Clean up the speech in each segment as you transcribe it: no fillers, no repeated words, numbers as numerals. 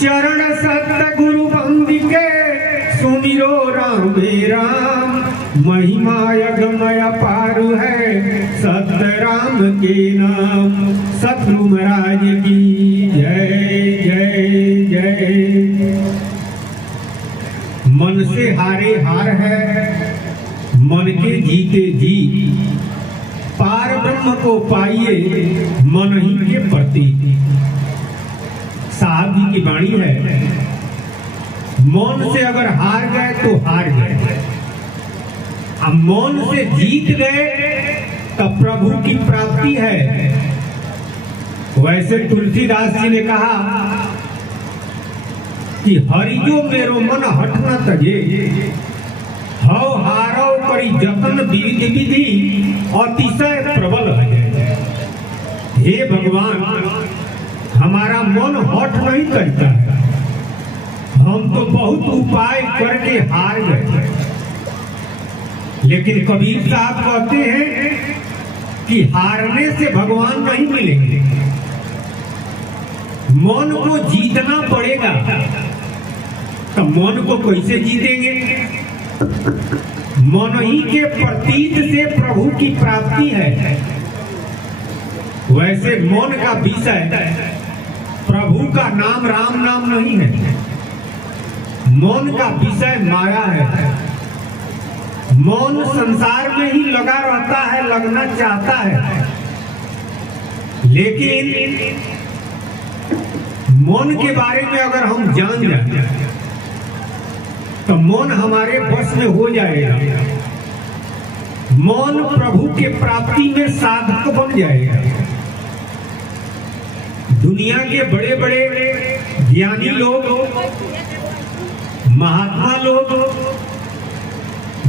चरण सतगुरु बंदिके सुमिरो राम राम। महिमा अगमय अपार है सत राम के नाम। सतगुरु महाराज की जय जय जय। मन से हारे हार है, मन के जीते जीत। पार ब्रह्म को पाइए मन ही के प्रति। साहब जी की वाणी है, मौन से अगर हार गए तो हार गए, अब मौन से जीत गए तब प्रभु की प्राप्ति है। वैसे तुलसीदास जी ने कहा कि हरिजो मेरो मन हठ न तजे। हव हारो करी जतन विधि विधि अतिशय प्रबल है। हे भगवान, हमारा मन हठ नहीं करता है। हम तो बहुत उपाय करके हार गए। लेकिन कबीर साहब कहते हैं कि हारने से भगवान नहीं मिलेंगे, मन को जीतना पड़ेगा। तो मन को कैसे जीतेंगे? मन ही के प्रतीत से प्रभु की प्राप्ति है। वैसे मन का विषय प्रभु का नाम राम नाम नहीं है। मन का विषय माया है। मन संसार में ही लगा रहता है, लगना चाहता है। लेकिन मन के बारे में अगर हम जान जाए तो मन हमारे बस में हो जाएगा। मन प्रभु के प्राप्ति में साधक बन जाएगा। दुनिया के बड़े बड़े ज्ञानी लोग, महात्मा लोग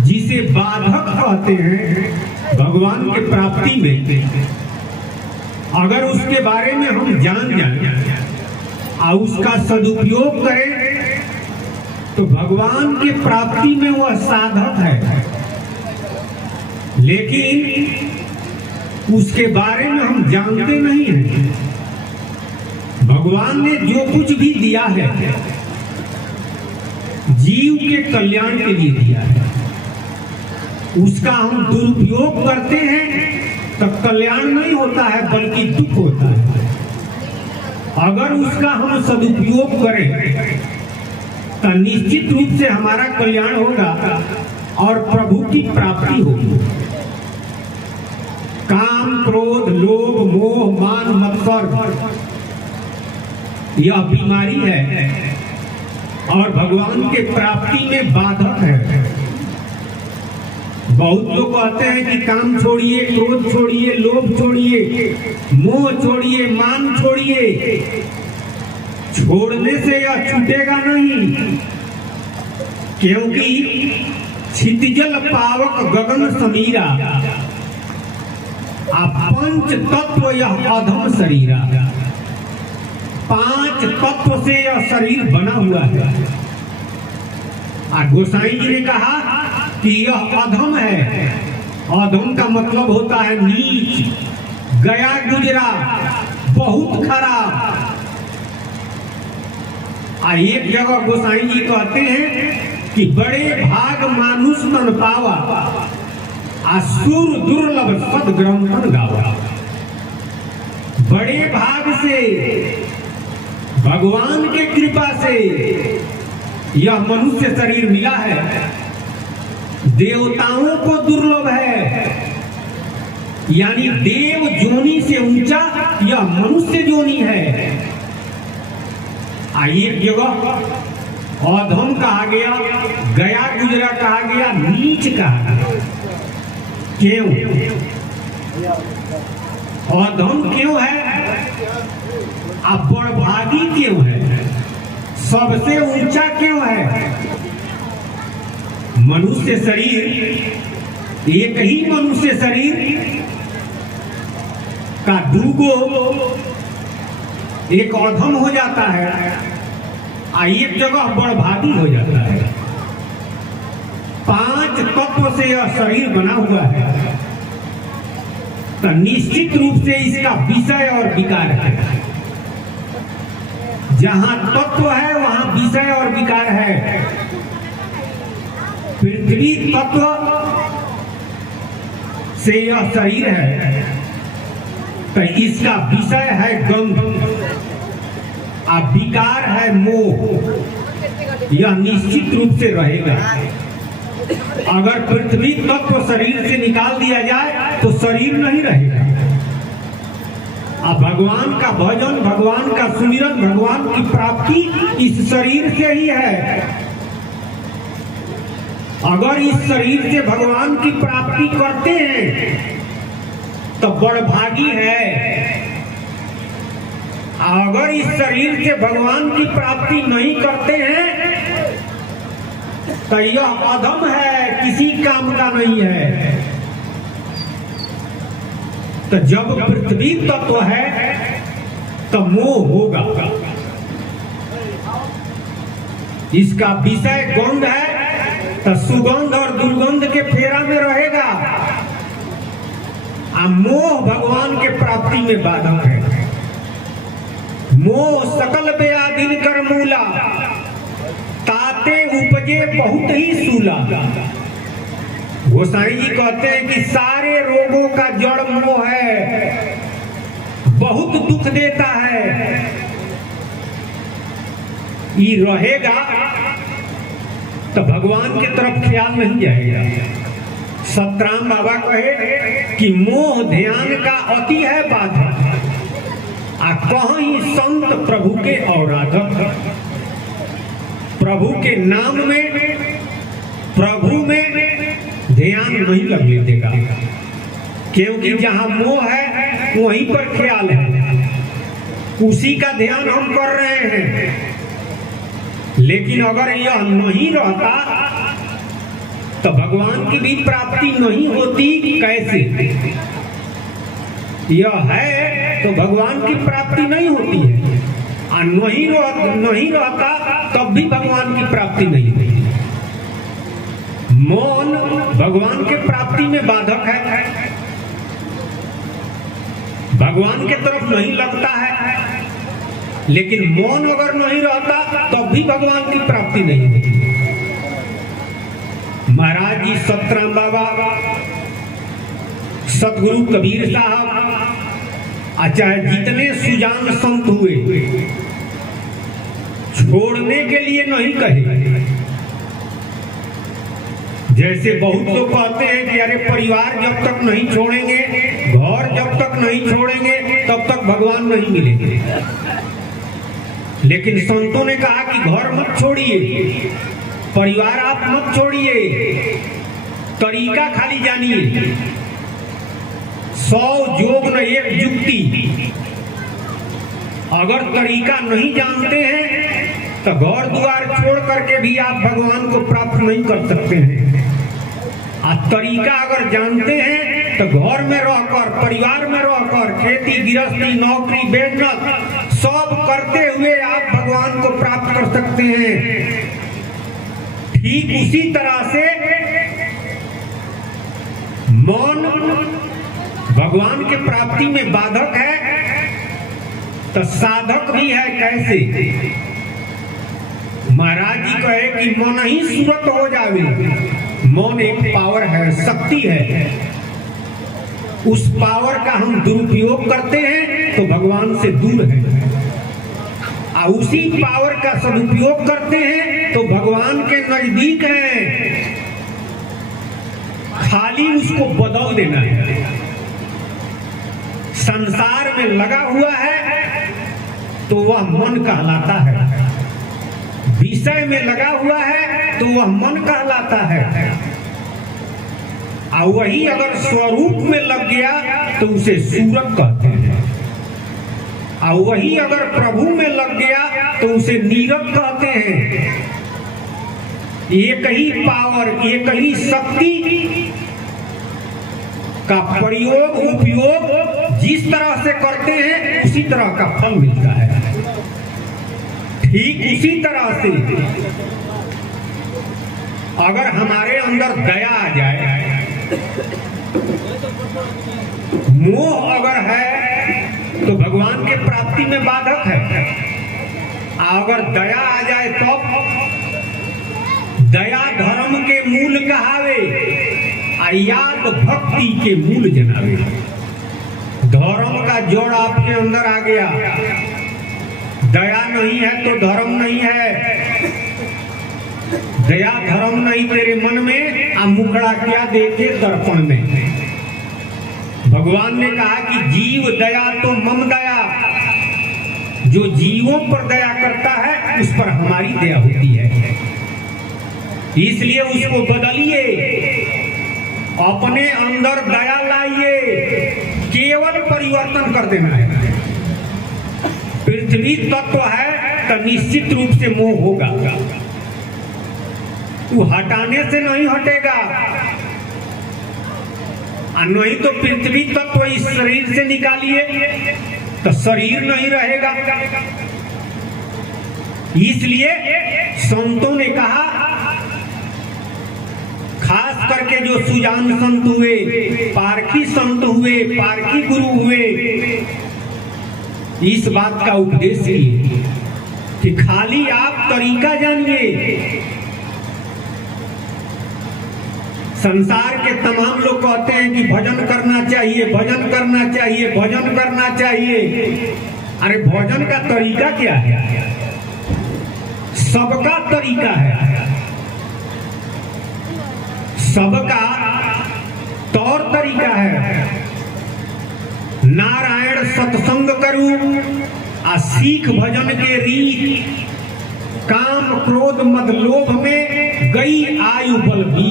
जिसे बाधक कहते हैं भगवान के प्राप्ति में, अगर उसके बारे में हम जान जाए और उसका सदुपयोग करें तो भगवान के प्राप्ति में वह साधक है। लेकिन उसके बारे में हम जानते नहीं हैं। भगवान ने जो कुछ भी दिया है जीव के कल्याण के लिए दिया है। उसका हम दुरुपयोग करते हैं तो कल्याण नहीं होता है बल्कि दुख होता है। अगर उसका हम सदुपयोग करें तो निश्चित रूप से हमारा कल्याण होगा और प्रभु की प्राप्ति होगी। काम, क्रोध, लोभ, मोह, मान, मत्सर यह बीमारी है और भगवान के प्राप्ति में बाधक है। बहुत लोग कहते हैं कि काम छोड़िए, क्रोध छोड़िए, लोभ छोड़िए, मोह छोड़िए, मान छोड़िए। छोड़ने से यह छूटेगा नहीं, क्योंकि क्षितिजल पावक गगन समीरा, पंच तत्व यह अधम शरीरा। पांच तत्व से यह शरीर बना हुआ है। गोसाई जी ने कहा कि यह अधम है। अधम का मतलब होता है नीच, गया गुजरा, बहुत खराब। एक जगह गोसाई जी कहते हैं कि बड़े भाग मानुष तन पावा, असुर दुर्लभ सदग्रंथन गावा। बड़े भाग से, भगवान के कृपा से यह मनुष्य शरीर मिला है। देवताओं को दुर्लभ है, यानी देव जोनी से ऊंचा यह मनुष्य जोनी है। एक जगह अधम कहा गया, गया गुजरा कहा गया, नीच कहा गया। क्यों अधम क्यों है? अब बड़भागी क्यों है? सबसे ऊंचा क्यों है? मनुष्य शरीर, एक ही मनुष्य शरीर का दूगो, एक अधम हो जाता है, एक जगह बड़भागी हो जाता है। पांच तत्व से यह शरीर बना हुआ है, तो निश्चित रूप से इसका विषय और विकार है। जहां तत्व है वहां विषय और विकार है। पृथ्वी तत्व से यह शरीर है, तो इसका विषय है गंध और विकार है मोह। यह निश्चित रूप से रहेगा। अगर पृथ्वी तत्व शरीर से निकाल दिया जाए तो शरीर नहीं रहेगा। अब भगवान का भजन, भगवान का सुमिरन, भगवान की प्राप्ति इस शरीर से ही है। अगर इस शरीर से भगवान की प्राप्ति करते हैं तो बड़भागी है। अगर इस शरीर से भगवान की प्राप्ति नहीं करते हैं तो यह अधम है, किसी काम का नहीं है। तो जब पृथ्वी तत्व है तो मोह होगा। इसका विषय गंध है तो सुगंध और दुर्गंध के फेरा में रहेगा। मोह भगवान के प्राप्ति में बाधक है। मोह सकल व्याधिन कर मूला, ताते उपजे बहुत ही सूला। गोसाई जी कहते हैं कि सारे रोगों का जड़ मोह है, बहुत दुख देता है। ये रहेगा तो भगवान की तरफ ख्याल नहीं जाएगा। सतराम बाबा कहे कि मोह ध्यान का अति है बाधक, आ कहीं संत प्रभु के औराधक। प्रभु के नाम में, प्रभु में ध्यान नहीं लग लेगा, क्योंकि जहां मोह है वहीं पर ख्याल है, उसी का ध्यान हम कर रहे हैं। लेकिन अगर यह नहीं रहता तो भगवान की भी प्राप्ति नहीं होती। कैसे? यह है तो भगवान की प्राप्ति नहीं होती है, और नहीं रहता तब भी भगवान की प्राप्ति नहीं होती। मौन भगवान के प्राप्ति में बाधक है, भगवान के तरफ नहीं लगता है। लेकिन मौन अगर नहीं रहता तब भी भगवान की प्राप्ति नहीं होती। महाराज जी सतराम बाबा, सतगुरु कबीर साहब, चाहे जितने सुजान संत हुए, छोड़ने के लिए नहीं कहे। जैसे बहुत लोग कहते हैं कि अरे परिवार जब तक नहीं छोड़ेंगे, घर जब तक नहीं छोड़ेंगे, तब तक भगवान नहीं मिलेंगे। लेकिन संतों ने कहा कि घर मत छोड़िए, परिवार आप मत छोड़िए, तरीका खाली जानिए। 100 जोग न एक जुक्ति। अगर तरीका नहीं जानते हैं तो घर द्वार छोड़ करके भी आप भगवान को प्राप्त नहीं कर सकते हैं। तरीका अगर जानते हैं तो घर में रहकर, परिवार में रहकर, खेती गृहस्थी, नौकरी, मेहनत सब करते हुए आप भगवान को प्राप्त कर सकते हैं। ठीक उसी तरह से मौन भगवान के प्राप्ति में बाधक है तो साधक भी है। कैसे? महाराज जी कहे कि मन ही सूरत हो जावे। मौन एक पावर है, शक्ति है। उस पावर का हम दुरुपयोग करते हैं तो भगवान से दूर है, और उसी पावर का सदुपयोग करते हैं तो भगवान के नजदीक है। खाली उसको बदल देना है। संसार में लगा हुआ है तो वह मन कहलाता है, विषय में लगा हुआ है तो वह मन कहलाता है। और वही अगर स्वरूप में लग गया तो उसे सूरत कहते हैं, और वही अगर प्रभु में लग गया तो उसे नीरद कहते हैं। एक ही पावर, एक ही शक्ति का प्रयोग, उपयोग जिस तरह से करते हैं उसी तरह का फल मिलता है। ठीक उसी तरह से अगर हमारे अंदर दया आ जाए, मोह अगर है तो भगवान के प्राप्ति में बाधक है। अगर दया आ जाए तो दया धर्म के मूल कहावे, याद भक्ति के मूल जनावे। धर्म का जोड़ आपके अंदर आ गया, दया नहीं है तो धर्म नहीं है। दया धर्म नहीं तेरे मन में, आ मुखड़ा क्या देखे दर्पण में। भगवान ने कहा कि जीव दया तो मम दया, जो जीवों पर दया करता है उस पर हमारी दया होती है। इसलिए उसको बदलिए, अपने अंदर दया लाइए, केवल परिवर्तन कर देना है। पृथ्वी तत्व है तो निश्चित रूप से मोह होगा, वो हटाने से नहीं हटेगा। नहीं तो पृथ्वी तत्व इस शरीर से निकालिए तो शरीर नहीं रहेगा। इसलिए संतों ने कहा, खास करके जो सुजान संत हुए, पारखी संत हुए, पारखी गुरु हुए, इस बात का उपदेश किए कि खाली आप तरीका जानिए। संसार के तमाम लोग कहते हैं कि भजन करना चाहिए, भजन करना चाहिए, भजन करना चाहिए। अरे भजन का तरीका क्या है? सबका तरीका है, सबका तौर तरीका है। नारायण सत्संग करूं आ सीख भजन के रीत, काम क्रोध मद लोभ में गई आयु बल भी।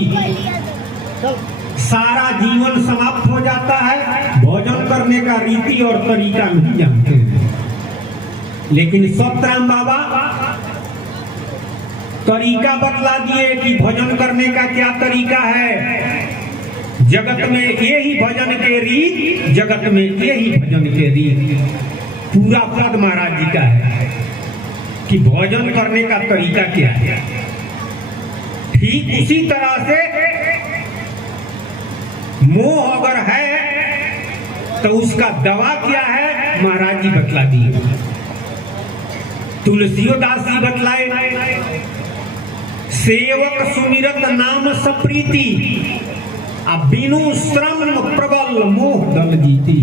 सारा जीवन समाप्त हो जाता है, भोजन करने का रीति और तरीका नहीं जानते। लेकिन सतराम बाबा तरीका बतला दिए कि भजन करने का क्या तरीका है। जगत में यही भजन के रीत, जगत में यही भजन के रीत। पूरा पद महाराज जी का है कि भजन करने का तरीका क्या है। ठीक उसी तरह से मोह अगर है तो उसका दवा क्या है, महाराज जी बतला दिए। तुलसीदास जी बतलाए, सेवक सुमिरत नाम सप्रीति, आ बिनु श्रम प्रबल मोह दल जीती।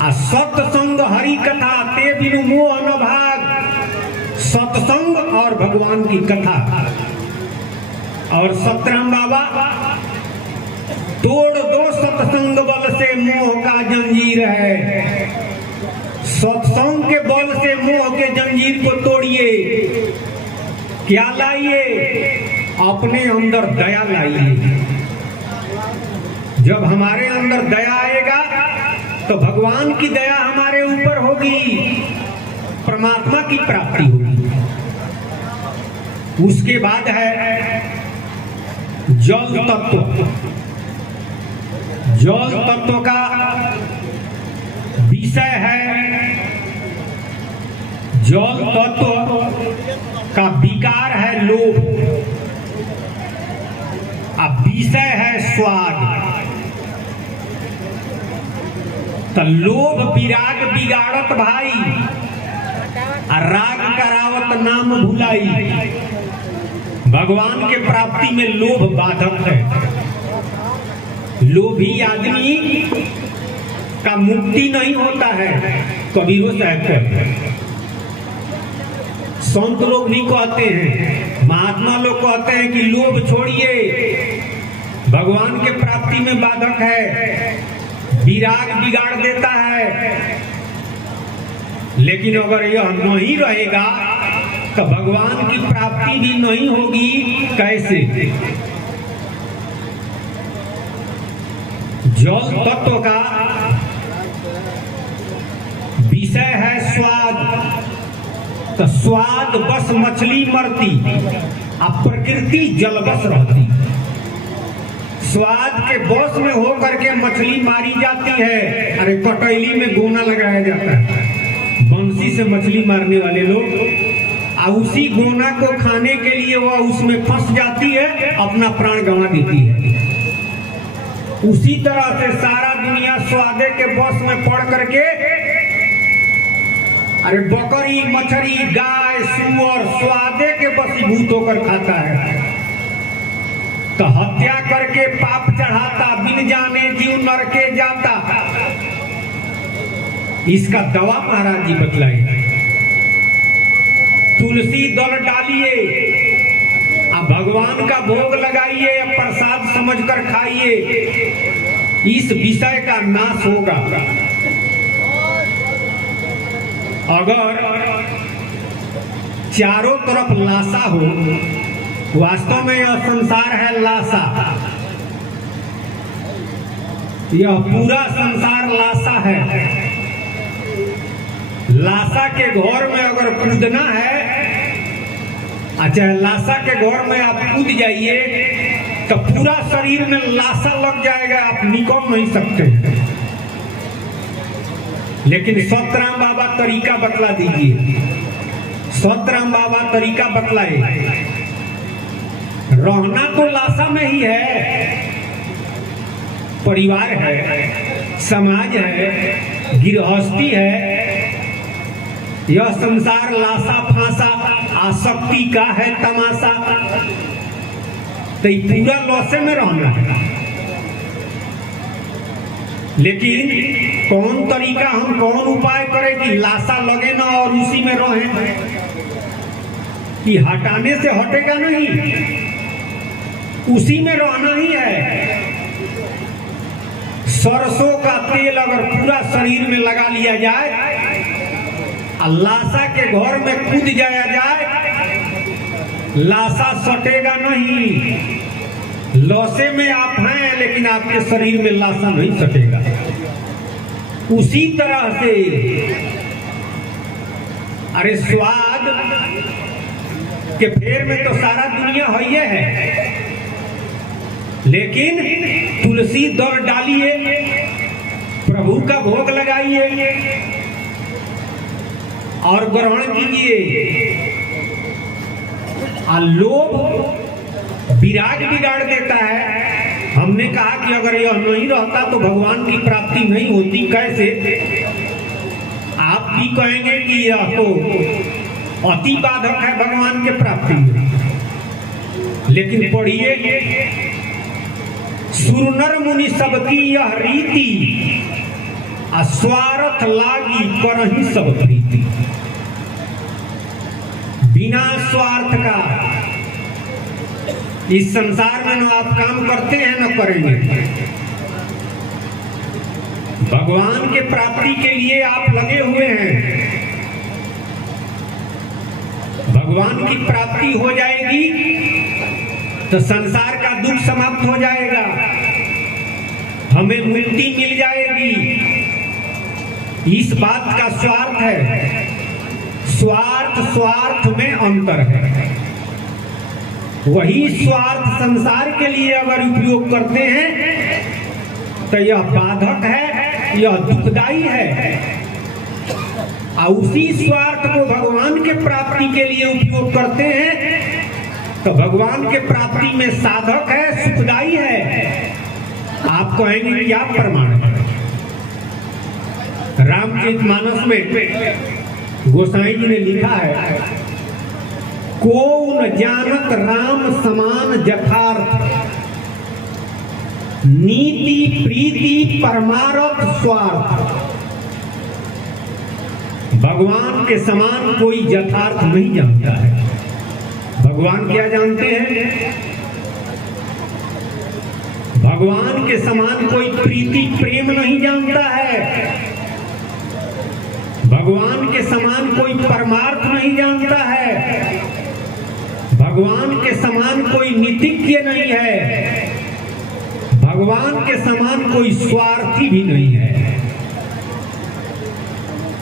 आ सत्संग हरि कथा ते बिनु मोह न भाग। सत्संग और भगवान की कथा। और सतराम बाबा, तोड़ दो सत्संग बल से मोह का जंजीर है। सत्संग के बल से मोह के जंजीर को तोड़िए। क्या लाइए? अपने अंदर दया लाइए। जब हमारे अंदर दया आएगा तो भगवान की दया हमारे ऊपर होगी, परमात्मा की प्राप्ति होगी। उसके बाद है जल तत्व। जल तत्व का विषय है, जल तत्व का विकार है लोभ, अब विषय है स्वाद। तो लोभ विराग बिगाड़त भाई, राग करावत नाम भुलाई। भगवान के प्राप्ति में लोभ बाधक है। लोभी आदमी का मुक्ति नहीं होता है। कबीरो साहब कहते, संत लोग भी कहते हैं, महात्मा लोग कहते हैं कि लोभ छोड़िए, भगवान के प्राप्ति में बाधक है, विराग बिगाड़ देता है। लेकिन अगर यह नहीं रहेगा तो भगवान की प्राप्ति भी नहीं होगी। कैसे? जल तत्व का विषय है स्वाद। तो स्वाद बस मछली मरती, अब प्रकृति जलबस रहती। स्वाद के बस में होकर के मछली मारी जाती है। अरे कटैली में गोना लगाया जाता है, बंसी से मछली मारने वाले लोग, उसी गोना को खाने के लिए वह उसमें फंस जाती है, अपना प्राण गंवा देती है। उसी तरह से सारा दुनिया स्वादे के बस में पड़ करके अरे बकरी मछली गाय सुअर स्वादे के वशीभूत होकर खाता है, तो हत्या करके पाप चढ़ाता, बिन जाने जीव नरके जाता। इसका दवा महाराज जी बतलाए, तुलसी दल डालिए, अब भगवान का भोग लगाइए, प्रसाद समझकर खाइए, इस विषय का नाश होगा। अगर चारों तरफ लाशा हो, वास्तव में यह संसार है लाशा, यह पूरा संसार लाशा है। लाशा के घर में अगर कूदना है, अच्छा लाशा के घर में आप कूद जाइए तो पूरा शरीर में लाशा लग जाएगा, आप निकल नहीं सकते। लेकिन सतराम बाबा तरीका बतला दीजिए, सतराम बाबा तरीका बतलाए। रहना तो लाशा में ही है, परिवार है, समाज है, गृहस्थी है, यह संसार लाशा फांसा आसक्ति का है तमाशा, तो पूरा लौसे में रहना है। लेकिन कौन तरीका, हम कौन उपाय करें कि लाशा लगे ना और उसी में रहें, कि हटाने से हटेगा नहीं, उसी में रहना ही है। सरसों का तेल अगर पूरा शरीर में लगा लिया जाए, लाशा के घर में कूद जाया जाए, लाशा सटेगा नहीं। लौसे में आप हैं लेकिन आपके शरीर में लाशा नहीं सटेगा। उसी तरह से अरे स्वाद के फेर में तो सारा दुनिया है, लेकिन तुलसी दल डालिए, प्रभु का भोग लगाइए और ग्रहण कीजिए। लोभ विराग बिगाड़ देता है। हमने कहा कि अगर यह नहीं रहता तो भगवान की प्राप्ति नहीं होती। कैसे? आप भी कहेंगे कि यह तो अति बाधक है भगवान के प्राप्ति में, लेकिन पढ़िए, सुरनर मुनि सबकी यह रीति, स्वार्थ लागी करही सब प्रीति। बिना स्वार्थ का इस संसार में न आप काम करते हैं न करेंगे। भगवान के प्राप्ति के लिए आप लगे हुए हैं। भगवान की प्राप्ति हो जाएगी तो संसार का दुख समाप्त हो जाएगा, हमें मुक्ति मिल जाएगी। इस बात का स्वार्थ है। स्वार्थ स्वार्थ में अंतर है। वही स्वार्थ संसार के लिए अगर उपयोग करते हैं तो यह बाधक है, यह दुखदाई है। और उसी स्वार्थ को भगवान के प्राप्ति के लिए उपयोग करते हैं तो भगवान के प्राप्ति में साधक है, सुखदाई है। आप कहेंगे क्या प्रमाण है? रामचरितमानस में गोसाई जी ने लिखा है, कौन जानत राम समान यथार्थ, नीति प्रीति परमारथ स्वार्थ। भगवान के समान कोई यथार्थ नहीं जानता है। भगवान क्या जानते हैं? भगवान के समान कोई प्रीति प्रेम नहीं जानता है। भगवान के समान कोई परमार्थ नहीं जानता है। भगवान के समान कोई नीतिज्ञ नहीं है। भगवान के समान कोई स्वार्थी भी नहीं है।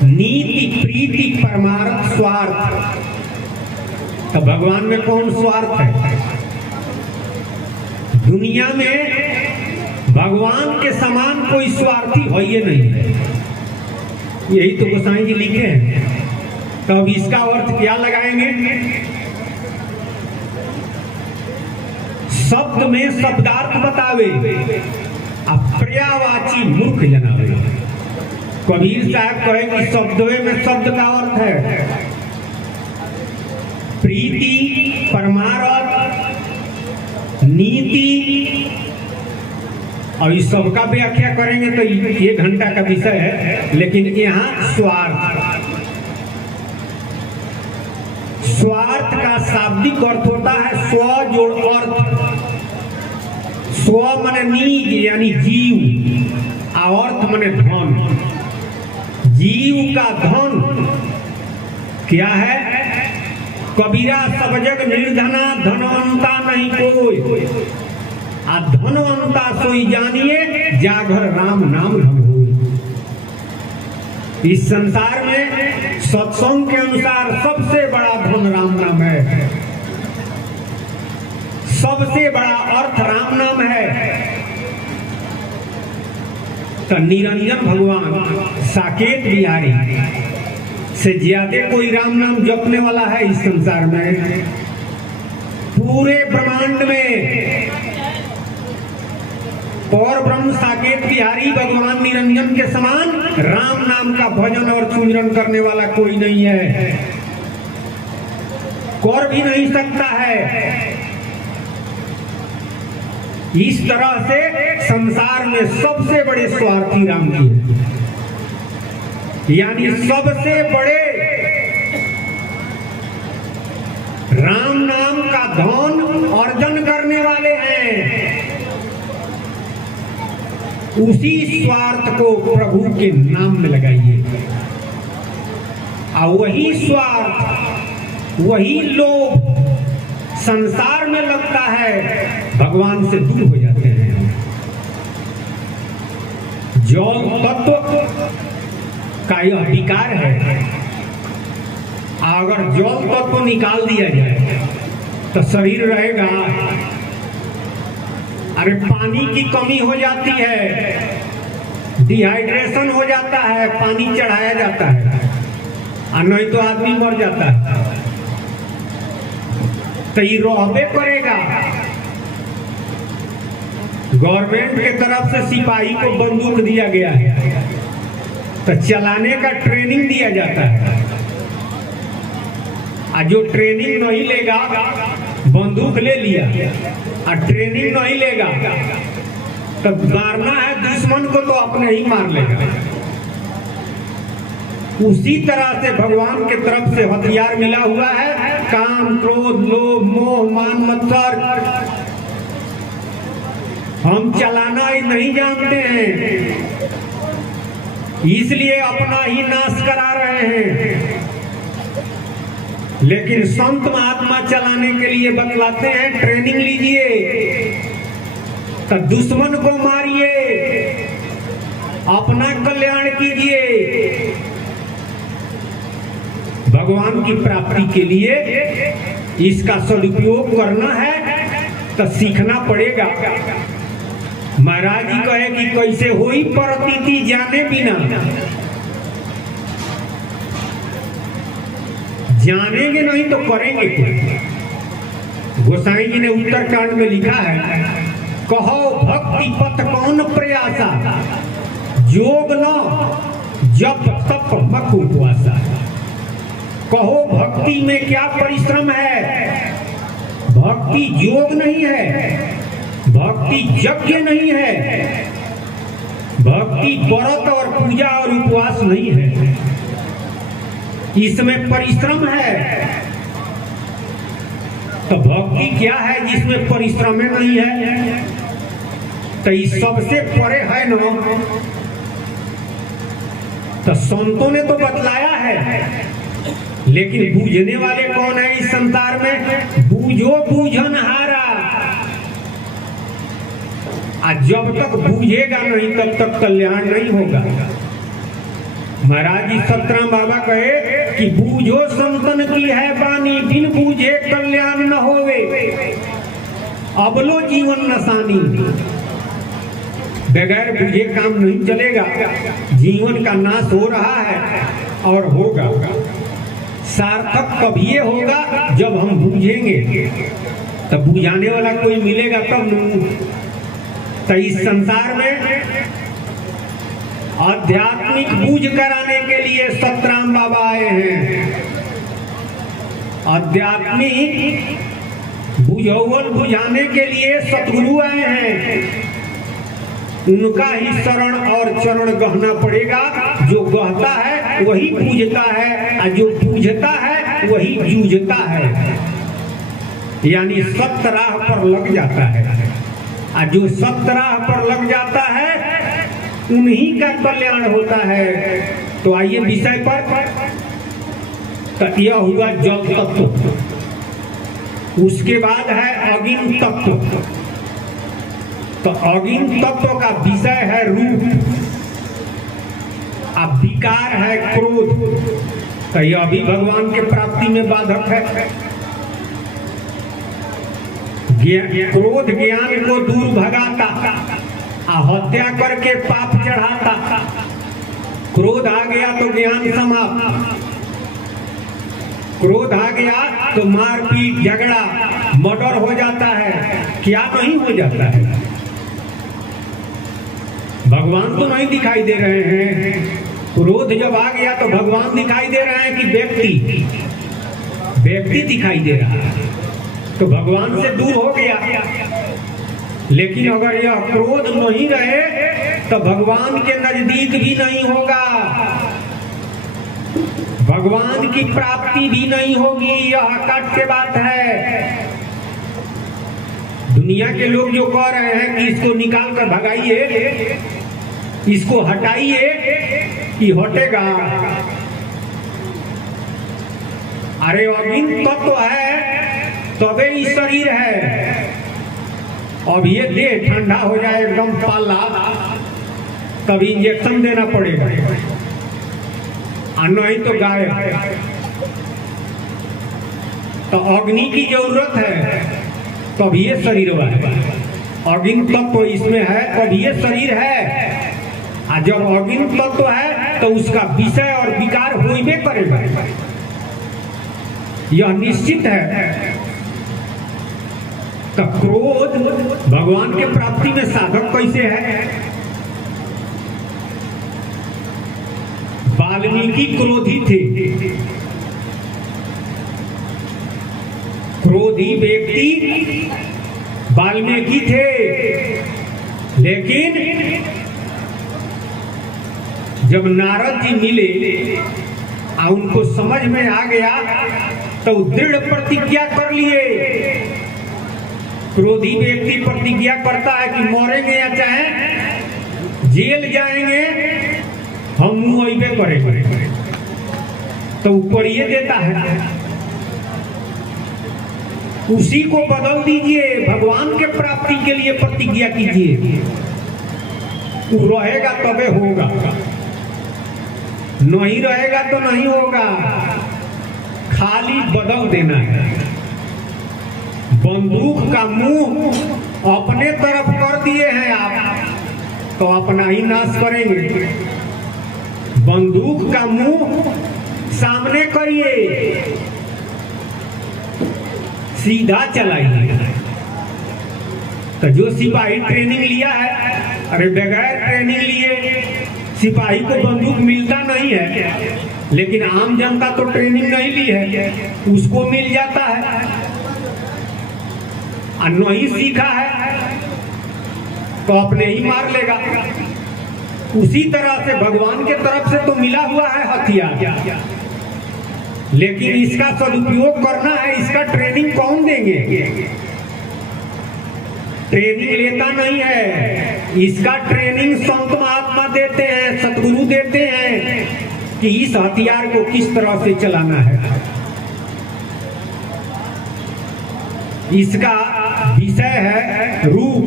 नीति प्रीति परमार्थ स्वार्थ, तो भगवान में कौन स्वार्थ है? दुनिया में भगवान के समान कोई स्वार्थी हो ही नहीं है। यही तो गोसाई जी लिखे हैं। तो अब इसका अर्थ क्या लगाएंगे? शब्द में शब्दार्थ बतावे, पर्यावाची मूर्ख जनावे। कबीर साहब कहे कि शब्दों में शब्द का अर्थ है प्रीति, परमार्थ, नीति, और इस सब का व्याख्या करेंगे तो 1 घंटा का विषय है। लेकिन यहाँ स्वार्थ का शाब्दिक अर्थ होता है स्व जोड़ अर्थ। स्व माने निज यानी जीव, अर्थ माने धन। जीव का धन क्या है? कबीरा सब जग निर्धना, धनवंता नहीं कोई, आ धनवंता सोई जानिए, जागर राम नाम धन होई। इस संसार में सत्संग के अनुसार सबसे बड़ा धन राम नाम है, सबसे बड़ा अर्थ राम नाम है। तो निरंजन भगवान साकेत बिहारी से ज्यादा कोई राम नाम जपने वाला है इस संसार में? पूरे ब्रह्मांड में और ब्रह्म साकेत बिहारी भगवान निरंजन के समान राम नाम का भजन और सुमिरन करने वाला कोई नहीं है, कर भी नहीं सकता है। इस तरह से संसार में सबसे बड़े स्वार्थी राम जी हैं, यानी सबसे बड़े राम नाम का धन अर्जन करने वाले हैं। उसी स्वार्थ को प्रभु के नाम में लगाइए, और वही स्वार्थ, वही लोभ संसार में लगता है, भगवान से दूर हो जाते हैं। जल तत्व का यह विकार है। अगर जल तत्व निकाल दिया जाए तो शरीर रहेगा। अरे पानी की कमी हो जाती है, डिहाइड्रेशन हो जाता है, पानी चढ़ाया जाता है, और नहीं तो आदमी मर जाता है। तो ये रहबे करेगा। गवर्नमेंट के तरफ से सिपाही को बंदूक दिया गया है, तो चलाने का ट्रेनिंग दिया जाता है, और जो ट्रेनिंग नहीं लेगा, बंदूक ले लिया और ट्रेनिंग नहीं लेगा, तो मारना है दुश्मन को तो अपने ही मार लेगा। उसी तरह से भगवान के तरफ से हथियार मिला हुआ है, काम, क्रोध, लोभ, मोह, मान, मत्सर। हम चलाना ही नहीं जानते हैं, इसलिए अपना ही नाश करा रहे हैं। लेकिन संत महात्मा चलाने के लिए बतलाते हैं, ट्रेनिंग लीजिए, तो दुश्मन को मारिए, अपना कल्याण कीजिए। भगवान की प्राप्ति के लिए इसका सदुपयोग करना है तो सीखना पड़ेगा। महाराज जी कहे कि कैसे होई प्रतीति जाने बिना। जानेंगे नहीं तो करेंगे क्या? गोसाई जी ने उत्तरकांड में लिखा है, कहो भक्ति पथ कौन प्रयासा, जोग न जप तप मख उपवासा। कहो भक्ति में क्या परिश्रम है? भक्ति योग नहीं है, भक्ति यज्ञ नहीं है, भक्ति व्रत और पूजा और उपवास नहीं है, इसमें परिश्रम है। तो भक्ति क्या है जिसमें परिश्रम नहीं है? तो इस सबसे परे है ना। तो संतों ने तो बतलाया है, लेकिन बूझने वाले कौन है इस संसार में? बूझो बूझनहारा। आज जब तक बूझेगा नहीं तब तक कल्याण नहीं होगा। महाराज जी सतराम बाबा कहे कि बूझो संतन की है बानी, बिन बूझे कल्याण न होवे, अबलो जीवन नसानी। बगैर बूझे काम नहीं चलेगा, जीवन का नाश हो रहा है और होगा। सार्थक कभी ये होगा जब हम बूझेंगे, तब बुझाने वाला कोई मिलेगा तब। तो इस संसार में आध्यात्मिक बूझ कराने के लिए सतराम बाबा आए हैं। आध्यात्मिक बुझावल बुझाने के लिए सतगुरु आए हैं। उनका ही शरण और चरण गहना पड़ेगा। जो गहता है वही पूजता है और जो पूजता है वही जूझता है, यानी सत्य राह पर लग जाता है। और जो सत्य राह पर लग जाता है उन्हीं का कल्याण होता है। तो आइए विषय पर। तो यह हुआ जल तत्व, उसके बाद है अग्नि तत्व। तो अग्नि तत्व का विषय है रूप, अब विकार है क्रोध। तो यह भी भगवान के प्राप्ति में बाधक है। क्रोध ज्ञान को दूर भगाता, हत्या करके पाप चढ़ाता। क्रोध आ गया तो ज्ञान समाप्त। क्रोध आ गया तो मारपीट झगड़ा मर्डर हो जाता है। क्या नहीं हो जाता है? भगवान तो नहीं दिखाई दे रहे हैं। क्रोध जब आ गया तो भगवान दिखाई दे रहे हैं कि व्यक्ति दिखाई दे रहा है, तो भगवान से दूर हो गया। लेकिन अगर यह क्रोध नहीं रहे तो भगवान के नजदीक भी नहीं होगा, भगवान की प्राप्ति भी नहीं होगी। यह कट के बात है। दुनिया के लोग जो कह रहे हैं कि इसको निकाल कर भगाइए, इसको हटाइए, कि हटेगा? अरे अग्नि तत्व है तबे ही शरीर है। अब ये देह ठंडा हो जाए एकदम पाला, तब इंजेक्शन देना पड़ेगा, नहीं तो गायब। तो अग्नि की जरूरत है तब ये शरीर हुआ है। अग्नि तत्व इसमें है तब ये शरीर है। और जब अग्नि तत्व है तो उसका विषय और विकार होइबे करेगा, यह निश्चित है। तो क्रोध भगवान के प्राप्ति में साधक कैसे है? वाल्मीकि क्रोधी थे। क्रोधी व्यक्ति वाल्मीकि थे, लेकिन जब नारद जी मिले और उनको समझ में आ गया तो दृढ़ प्रतिज्ञा कर लिए। क्रोधी व्यक्ति प्रतिज्ञा करता है कि मरेंगे या चाहे जेल जाएंगे, हम मुंह ऐबे करेंगे। तो ऊपर ये देता है, उसी को बदल दीजिए, भगवान के प्राप्ति के लिए प्रतिज्ञा कीजिए। वो रहेगा तबे होगा, नहीं रहेगा तो नहीं होगा। खाली बदल देना है। बंदूक का मुंह अपने तरफ कर दिए हैं आप, तो अपना ही नाश करेंगे। बंदूक का मुंह सामने करिए, सीधा चलाइए। तो जो सिपाही ट्रेनिंग लिया है, अरे बगैर ट्रेनिंग लिए सिपाही को बंदूक मिलता नहीं है, लेकिन आम जनता तो ट्रेनिंग नहीं ली है, उसको मिल जाता है। और नहीं सीखा है तो अपने ही मार लेगा। उसी तरह से भगवान के तरफ से तो मिला हुआ है हथियार, लेकिन इसका सदुपयोग करना है। इसका ट्रेनिंग कौन देंगे? ट्रेनिंग लेता नहीं है, इसका ट्रेनिंग संत महात्मा देते हैं, सतगुरु देते हैं कि इस हथियार को किस तरह से चलाना है। इसका विषय है रूप।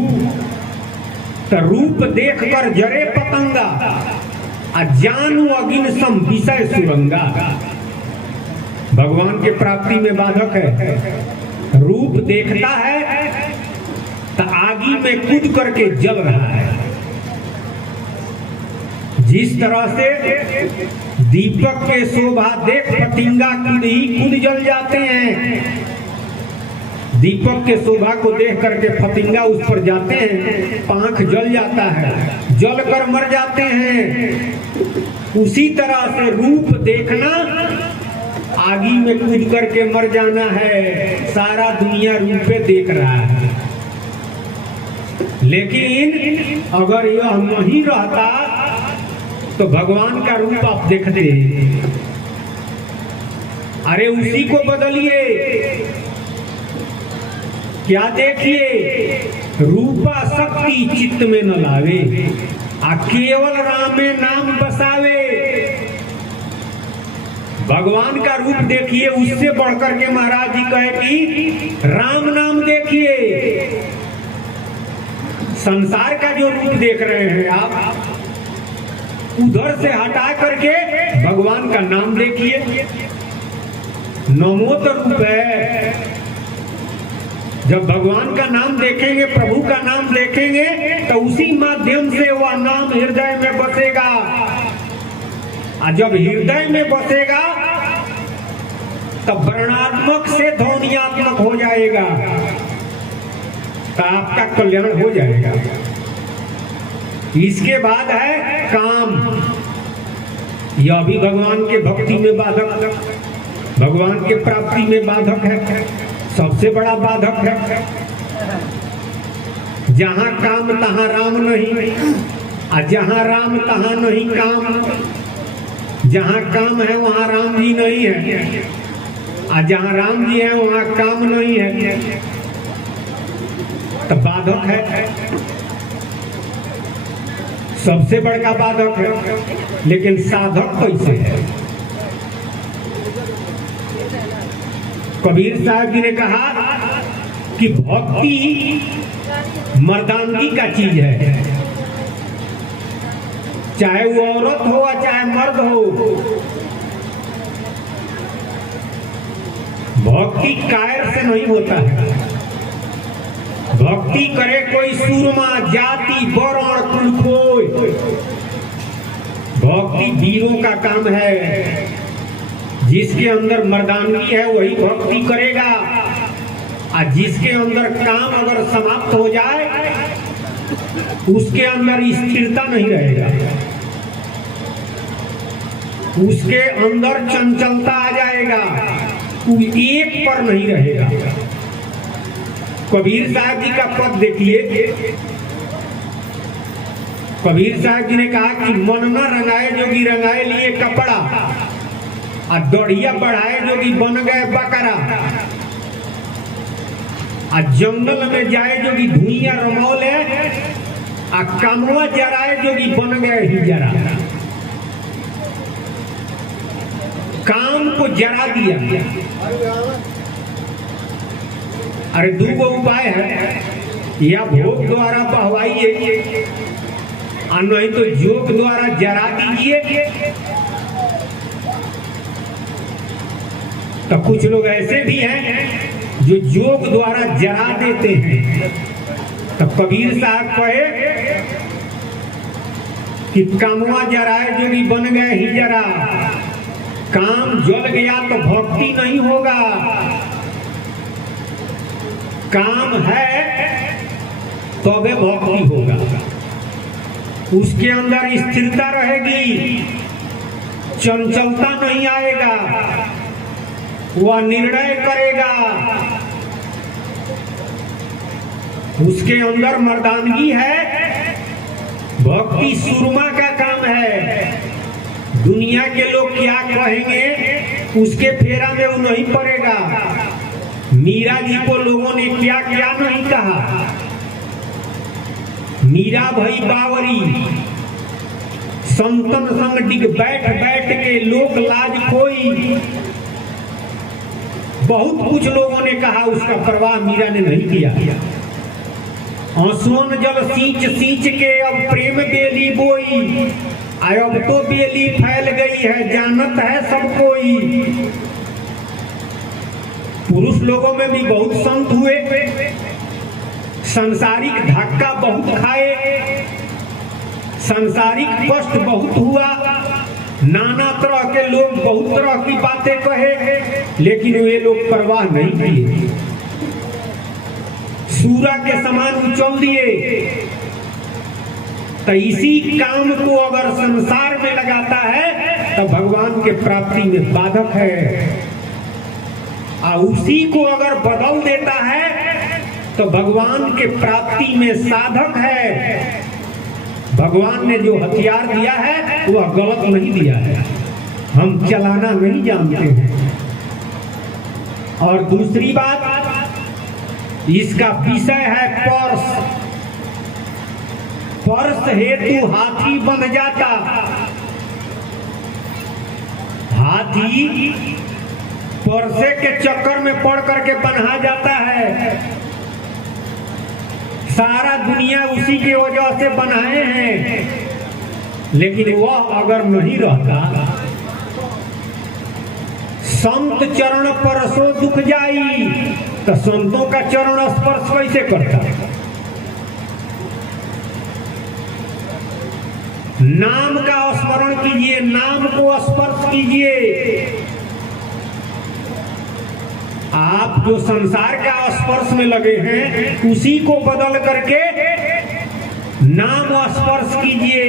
तो रूप देखकर जरे पतंगा, जानू अगिन सम विषय सुरंगा। भगवान के प्राप्ति में बाधक है। रूप देखता है तो आगी में कूद करके जल रहा है। जिस तरह से दीपक के शोभा देख पतिंगा कूद ही कूद जल जाते हैं, दीपक के शोभा को देख करके फतिंगा उस पर जाते हैं, पांख जल जाता है। जल कर मर जाते हैं, उसी तरह से रूप देखना आगी में कूद करके मर जाना है। सारा दुनिया रूपे देख रहा है, लेकिन अगर यह नहीं रहता तो भगवान का रूप आप देखते। अरे उसी को बदलिए, क्या देखिए, रूपा शक्ति चित्त में न लावे, आ केवल राम में नाम बसावे। भगवान का रूप देखिए, उससे बढ़कर के महाराज जी कहे कि राम नाम देखिए। संसार का जो रूप देख रहे हैं आप, उधर से हटा करके भगवान का नाम देखिए। नमो तो रूप है। जब भगवान का नाम देखेंगे, प्रभु का नाम देखेंगे, तो उसी माध्यम से वह नाम हृदय में बसेगा। और जब हृदय में बसेगा तब वर्णात्मक से ध्वनियात्मक हो जाएगा, तो आपका कल्याण हो जाएगा। इसके बाद है काम। यह भी भगवान के भक्ति में बाधक, भगवान के प्राप्ति में बाधक है, सबसे बड़ा बाधक है। जहां काम तहां राम नहीं, और जहां राम तहां नहीं काम। जहां काम है वहां राम जी नहीं है, और जहां राम जी है वहां काम नहीं है, तो बाधक है, सबसे बड़ा बाधक है। लेकिन साधक कैसे है? कबीर साहब जी ने कहा कि भक्ति मर्दानगी का चीज है, चाहे वो औरत हो या चाहे मर्द हो। भक्ति कायर से नहीं होता है। भक्ति करे कोई सूरमा, जाति, वर्ण, कुल कोई। भक्ति वीरों का काम है। जिसके अंदर मर्दानगी है वही भक्ति करेगा, और जिसके अंदर काम अगर समाप्त हो जाए उसके अंदर स्थिरता नहीं रहेगा, उसके अंदर चंचलता आ जाएगा, वो एक पर नहीं रहेगा। कबीर साहब जी का पद देखिए। कबीर साहब जी ने कहा कि मन न रंगाए जोगी रंगाए लिए कपड़ा, और दौड़िया बढ़ाए जोगी बन गए बकरा, और जंगल में जाए जोगी धुइया रमौले, और कामवा जराए जोगी बन गए हिजरा। काम को जरा दिया। अरे दो उपाय है, या भोग द्वारा बहवाइए, और नहीं तो जोग द्वारा जरा दीजिए। तो कुछ लोग ऐसे भी हैं जो जोग द्वारा जरा देते हैं। तो कबीर साहब कहे कि कामवा जराए जोगी बन गए ही जरा। काम जल गया तो भक्ति नहीं होगा। काम है तबे भक्ति होगा, उसके अंदर स्थिरता रहेगी, चंचलता नहीं आएगा, वह निर्णय करेगा, उसके अंदर मर्दानगी है। भक्ति सुरमा का काम है। दुनिया के लोग क्या कहेंगे उसके फेरा में वो नहीं पड़ेगा। मीरा जी को लोगों ने क्या क्या नहीं कहा। मीरा भई बावरी, संतन संग डिग बैठ बैठ के लोक लाज कोई। बहुत कुछ लोगों ने कहा, उसका परवाह मीरा ने नहीं किया। आंसुओं जल सींच सींच के अब प्रेम बेली बोई। अब तो बेली फैल गई है, जानत है सब कोई। पुरुष लोगों में भी बहुत संत हुए, सांसारिक धक्का बहुत खाए, सांसारिक कष्ट बहुत हुआ, नाना तरह के लोग बहुत तरह की बातें कहे, लेकिन वे लोग परवाह नहीं किए। सूरा के समान उछल दिए। तो इसी काम को अगर संसार में लगाता है तो भगवान के प्राप्ति में बाधक है, और उसी को अगर बदल देता है तो भगवान के प्राप्ति में साधक है। भगवान ने जो हथियार दिया है वह गलत नहीं दिया है, हम चलाना नहीं जानते हैं। और दूसरी बात, इसका विषय है पर्स। पर्स हेतु हाथी बन जाता। हाथी पर्से के चक्कर में पड़ करके बन्हा जाता है। सारा दुनिया उसी की वजह से बनाए हैं, लेकिन वह अगर नहीं रहता, संत चरण परसो दुख जाई, तो संतों का चरण स्पर्श कैसे करता? नाम का स्मरण कीजिए, नाम को स्पर्श कीजिए। आप जो संसार का स्पर्श में लगे हैं उसी को बदल करके नाम स्पर्श कीजिए।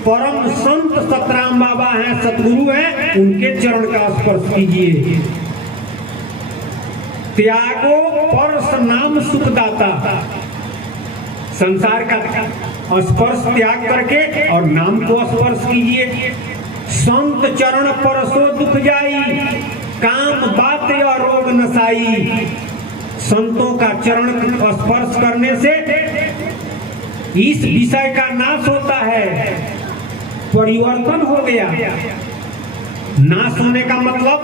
परम संत सतराम बाबा हैं, सतगुरु हैं, उनके चरण का स्पर्श कीजिए। त्यागो पर्स नाम सुखदाता। संसार का स्पर्श त्याग करके और नाम को स्पर्श कीजिए। संत चरण परसो दुख जाई, काम बात और रोग नसाई। संतों का चरण स्पर्श करने से इस विषय का नाश होता है, परिवर्तन हो गया। नाश होने का मतलब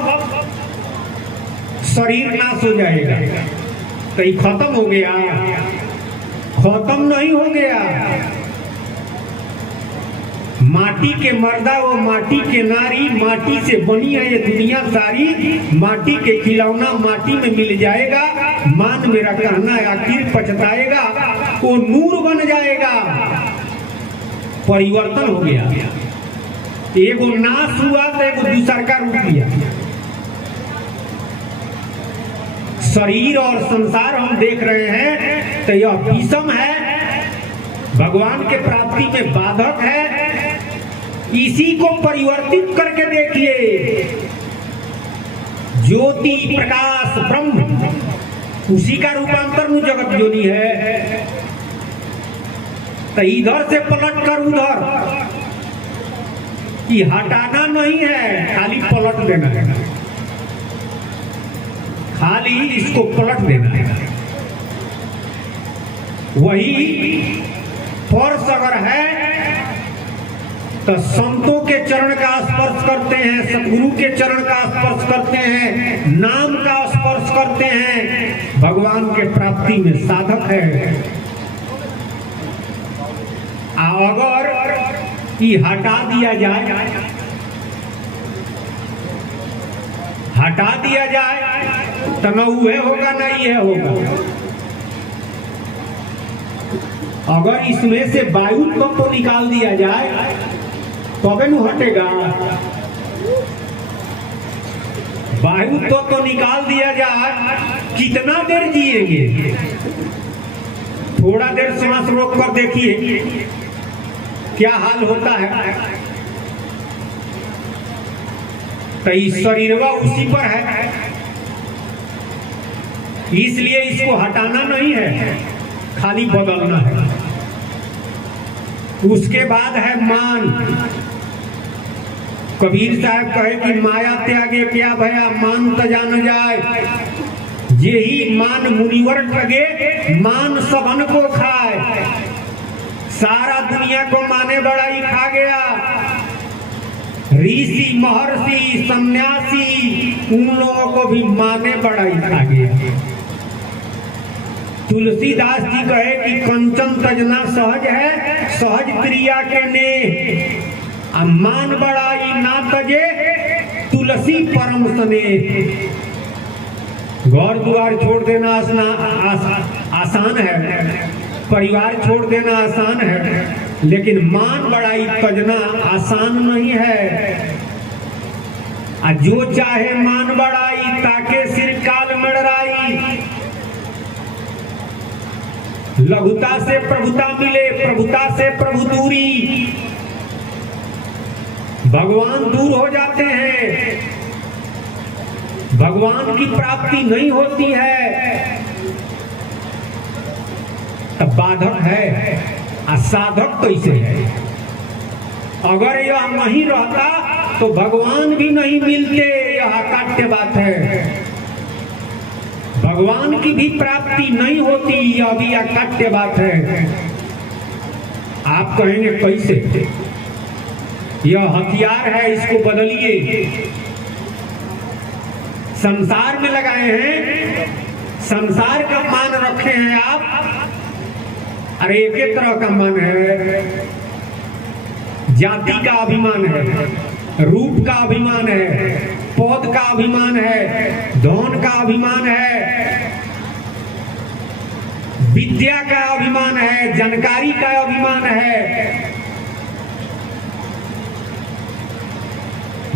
शरीर नाश हो जाएगा, तो ये खत्म हो गया? खत्म नहीं हो गया। माटी के मर्दा वो माटी के नारी, माटी से बनी है ये दुनिया सारी। माटी के खिलौना माटी में मिल जाएगा, मान मेरा कहना आखिर पछताएगा, वो नूर बन जाएगा। परिवर्तन हो गया, एगो नाश हुआ तो एगो दूसर का रूप लिया। शरीर और संसार हम देख रहे हैं तो यह विषम है, भगवान के प्राप्ति में बाधक है। इसी को परिवर्तित करके देखिए। ज्योति प्रकाश ब्रह्म, उसी का रूपांतर में जगत जोनी है। तो इधर से पलट कर उधर, कि हटाना नहीं है, खाली पलट देना है, खाली इसको पलट देना है। वही पर्स अगर है तो संतों के चरण का स्पर्श करते हैं, सतगुरु के चरण का स्पर्श करते हैं, नाम का स्पर्श करते हैं, भगवान के प्राप्ति में साधक है। अगर ये हटा दिया जाए, हटा दिया जाए तो न वह होगा न यह होगा। अगर इसमें से वायु तत्व तो निकाल दिया जाए तबे न हटेगा। वायु तो निकाल दिया जाए, कितना देर जिएंगे? थोड़ा देर सांस रोक कर देखिए क्या हाल होता है। तो इस शरीरवा उसी पर है, इसलिए इसको हटाना नहीं है, खाली बदलना है। उसके बाद है मान। कबीर साहब कहे कि माया त्यागे क्या भया, मान त जान जाए। जेही मान मुनिवर ठगे, मान सबन को खाए। सारा दुनिया को माने बड़ाई खा गया। ऋषि महर्षि सन्यासी उन लोगों को भी माने बड़ाई खा गया। तुलसीदास जी कहे कि कंचन तजना सहज है, सहज क्रिया के ने। मान बड़ाई ना तजे, तुलसी परम सने। घर द्वार छोड़ देना आसान है, परिवार छोड़ देना आसान है, लेकिन मान बड़ाई तजना आसान नहीं है। जो चाहे मान बड़ाई, ताके सिर काल मड़राई। लघुता से प्रभुता मिले, प्रभुता से प्रभु दूरी, भगवान दूर हो जाते हैं, भगवान की प्राप्ति नहीं होती है, तब बाधक है। साधक कैसे है? अगर यह नहीं रहता तो भगवान भी नहीं मिलते, यह अकाट्य बात है। भगवान की भी प्राप्ति नहीं होती, यह भी अकाट्य बात है। आप कहेंगे कैसे? यह हथियार है, इसको बदलिए। संसार में लगाए हैं, संसार का मान रखे हैं आप। अरे एक तरह का मन है, जाति का अभिमान है, रूप का अभिमान है, पद का अभिमान है, धन का अभिमान है, विद्या का अभिमान है, जानकारी का अभिमान है।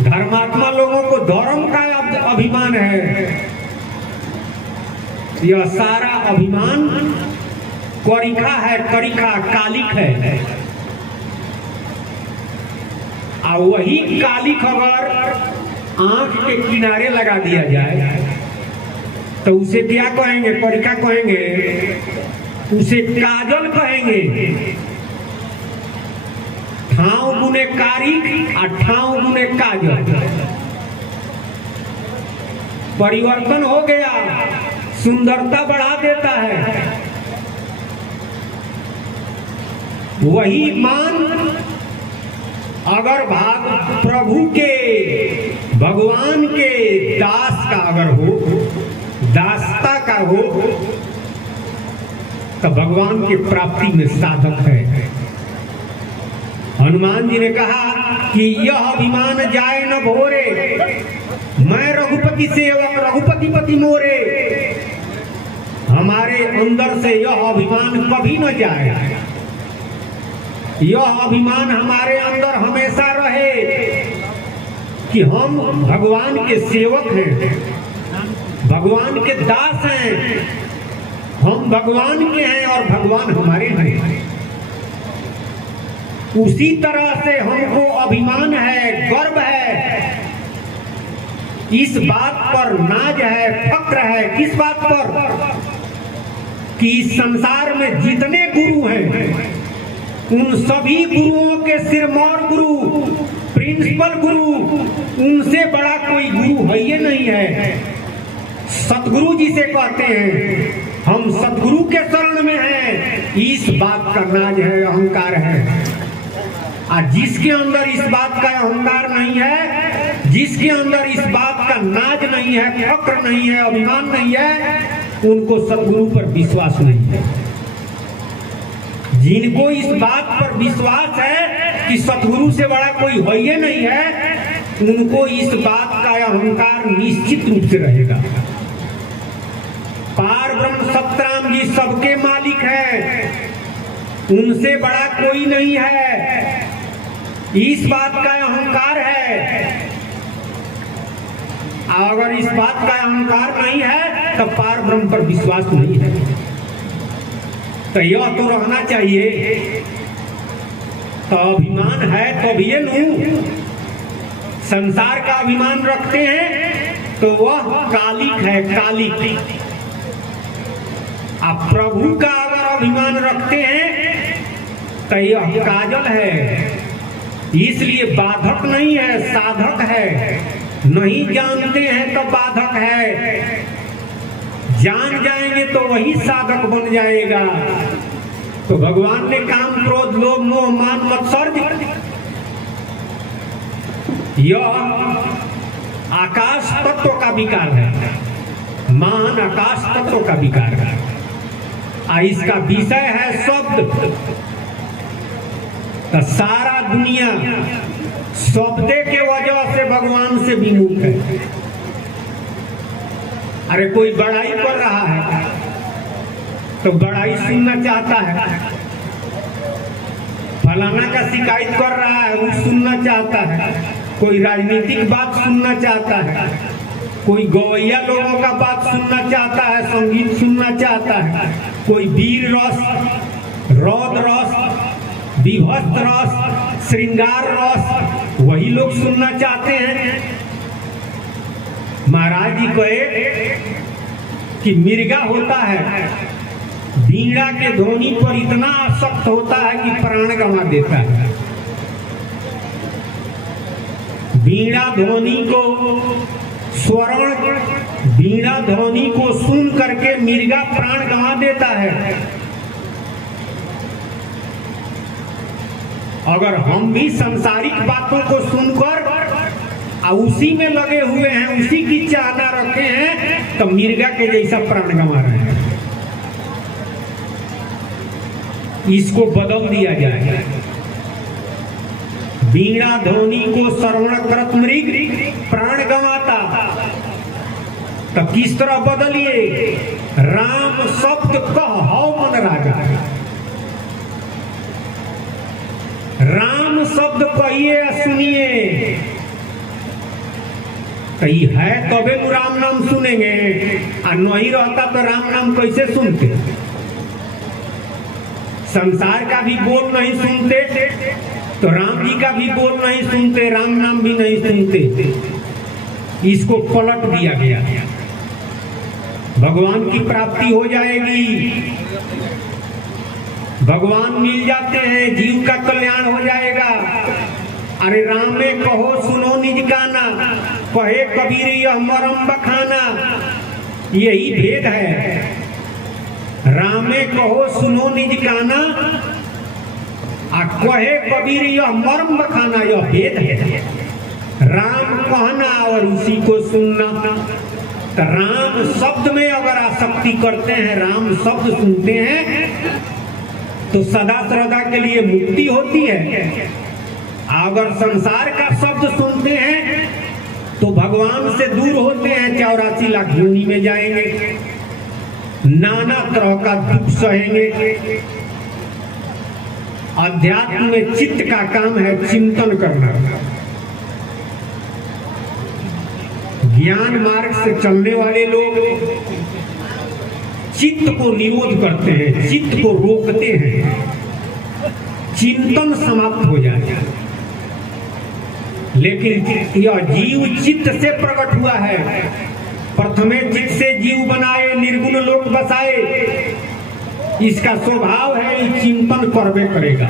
धर्मात्मा लोगों को धर्म का अभिमान है। यह सारा अभिमान करिखा है, करिखा कालिक है। और वही कालिक अगर आंख के किनारे लगा दिया जाए तो उसे क्या कहेंगे? करिखा कहेंगे, उसे काजल कहेंगे। ठाव गुने कारिक और ठाव गुने काजल। परिवर्तन हो गया, सुंदरता बढ़ा देता है। वही मान अगर भाग प्रभु के, भगवान के दास का अगर हो, दासता का हो, तो भगवान की प्राप्ति में साधक है। हनुमान जी ने कहा कि यह अभिमान जाए न भोरे, मैं रघुपति सेवक रघुपति पति मोरे। हमारे अंदर से यह अभिमान कभी न जाए, यह अभिमान हमारे अंदर हमेशा रहे कि हम भगवान के सेवक हैं, भगवान के दास हैं, हम भगवान के हैं और भगवान हमारे हैं। उसी तरह से हमको अभिमान है, गर्व है, इस बात पर नाज है, फक्र है। किस बात पर? कि इस संसार में जितने गुरु हैं उन सभी गुरुओं के सिरमौर गुरु, प्रिंसिपल गुरु, उनसे बड़ा कोई गुरु है ये नहीं है। सतगुरु जी से कहते हैं हम सतगुरु के शरण में हैं, इस बात का नाज है, अहंकार है। और जिसके अंदर इस बात का अहंकार नहीं है, जिसके अंदर इस बात का नाज नहीं है, फक्र नहीं है, अभिमान नहीं है, उनको सतगुरु पर विश्वास नहीं है। जिनको इस बात पर विश्वास है कि सतगुरु से बड़ा कोई है ही नहीं है, उनको इस बात का अहंकार निश्चित रूप से रहेगा। पार ब्रह्म सतराम जी सबके मालिक है, उनसे बड़ा कोई नहीं है, इस बात का अहंकार है। अगर इस बात का अहंकार नहीं है तो पार ब्रह्म पर विश्वास नहीं है। तो यह तो रहना चाहिए। तो अभिमान है तो भी लू, संसार का अभिमान रखते हैं तो वह कालिक है, कालिक। आप प्रभु का अगर अभिमान रखते हैं तो यह काजल है। इसलिए बाधक नहीं है, साधक है। नहीं जानते हैं तो बाधक है, जान जाएंगे तो वही साधक बन जाएगा। तो भगवान ने काम क्रोध लोभ मोह मान मत्सर्ज, यह आकाश तत्व का विकार है, महान आकाश तत्व का विकार है। इसका विषय है शब्द। तो सारा दुनिया शब्दे के वजह से भगवान से विमुख है। अरे कोई बड़ाई कर रहा है तो बड़ाई सुनना चाहता है, फलाना का शिकायत कर रहा है वो सुनना चाहता है, कोई राजनीतिक बात सुनना चाहता है, कोई गवैया लोगों का बात सुनना चाहता है, संगीत सुनना चाहता है, कोई वीर रस, रौद रस, विभत्स रस, श्रृंगार रस, वही लोग सुनना चाहते हैं। महाराज जी कहे कि मिर्गा होता है, वीणा के ध्वनि पर इतना आसक्त होता है कि प्राण गंवा देता है। वीणा ध्वनि को स्वरण, वीणा ध्वनि को सुन करके मिर्गा प्राण गंवा देता है। अगर हम भी सांसारिक बातों को सुनकर उसी में लगे हुए हैं, उसी की चाहना रखे हैं, तो मिर्गा के जैसा प्राण गंवा रहे हैं। इसको बदल दिया जाए। वीणा ध्वनि को श्रवण करत मृग प्राण गंवाता, तो किस तरह बदलिए? राम शब्द कह हौ मन राजा। राम शब्द कहिए सुनिए, कही है तबे तो राम नाम सुनेंगे, और नहीं रहता तो राम नाम कैसे सुनते? संसार का भी बोल नहीं सुनते तो राम जी का भी बोल नहीं सुनते, राम नाम भी नहीं सुनते। इसको पलट दिया गया। भगवान की प्राप्ति हो जाएगी, भगवान मिल जाते हैं, जीव का कल्याण हो जाएगा। अरे रामे कहो सुनो निज गाना, कहे कबीर यह मरम बखाना। यही भेद है। रामे कहो सुनो निज गाना, आ कहे कबीर यह मरम बखाना, यह भेद है। राम कहना और उसी को सुनना। तो राम शब्द में अगर आसक्ति करते हैं, राम शब्द सुनते हैं, तो सदा सर्वदा के लिए मुक्ति होती है। अगर संसार का शब्द सुनते हैं तो भगवान से दूर होते हैं, 84 लाख योनि में जाएंगे, नाना तरह का दुख सहेंगे। अध्यात्म में चित्त का काम है चिंतन करना। ज्ञान मार्ग से चलने वाले लोग चित्त को निरोध करते हैं, चित्त को रोकते हैं, चिंतन समाप्त हो जाए। लेकिन यह जीव चित्त से प्रकट हुआ है। प्रथमे चित्त से जीव बनाए, निर्गुण लोक बसाए। इसका स्वभाव है, चिंतन करवे करेगा।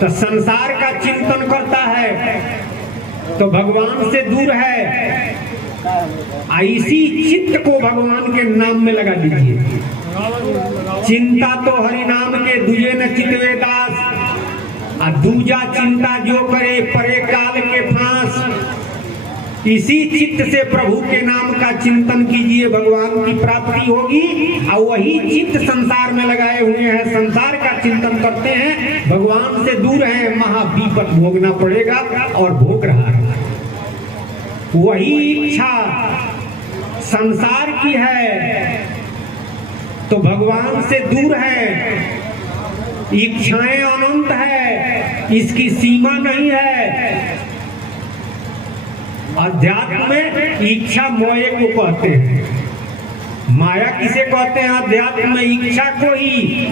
तो संसार का चिंतन करता है तो भगवान से दूर है। इसी चित्त को भगवान के नाम में लगा दीजिए। चिंता तो हरि नाम के दुजे न चितवे दास, दूजा चिंता जो करे परे काल के फांस। इसी चित्त से प्रभु के नाम का चिंतन कीजिए, भगवान की प्राप्ति होगी। और वही चित्त संसार में लगाए हुए हैं, संसार का चिंतन करते हैं, भगवान से दूर हैं, महाविपत भोगना पड़ेगा और भोग रहा है। वही इच्छा संसार की है तो भगवान से दूर है। इच्छाएं अनंत है, इसकी सीमा नहीं है। अध्यात्म में इच्छा मोये को कहते हैं। माया किसे कहते हैं? अध्यात्म में इच्छा को ही।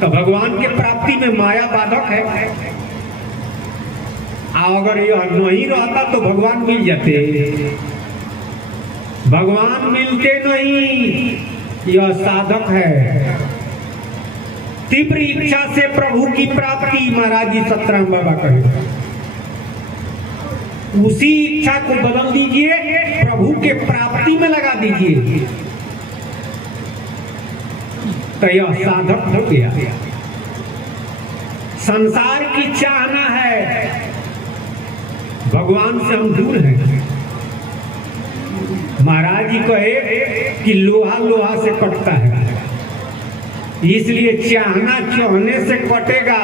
तो भगवान के प्राप्ति में माया बाधक है। अगर यह नहीं रहता तो भगवान मिल जाते। भगवान मिलते नहीं, यह साधक है। तीव्र इच्छा से प्रभु की प्राप्ति, महाराज जी सतराम बाबा कहे। उसी इच्छा को बदल दीजिए, प्रभु के प्राप्ति में लगा दीजिए, तो यह साधक हो गया। संसार की चाहना है, भगवान से हम दूर हैं। महाराज जी कहे कि लोहा लोहा से कटता है, इसलिए चाहना चाहने से कटेगा।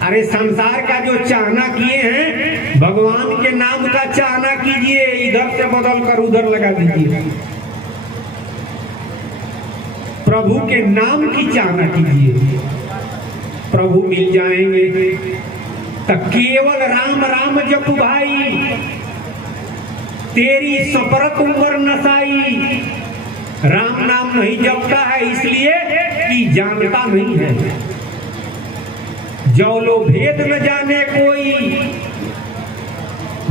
अरे संसार का जो चाहना किए हैं, भगवान के नाम का चाहना कीजिए, इधर से बदल कर उधर लगा दीजिए। प्रभु के नाम की चाहना कीजिए, प्रभु मिल जाएंगे। तो केवल राम राम जप भाई, तेरी सपरत उम्र नसाई। राम नाम नहीं जपता है, इसलिए कि जानता नहीं है। जो लो भेद न जाने कोई,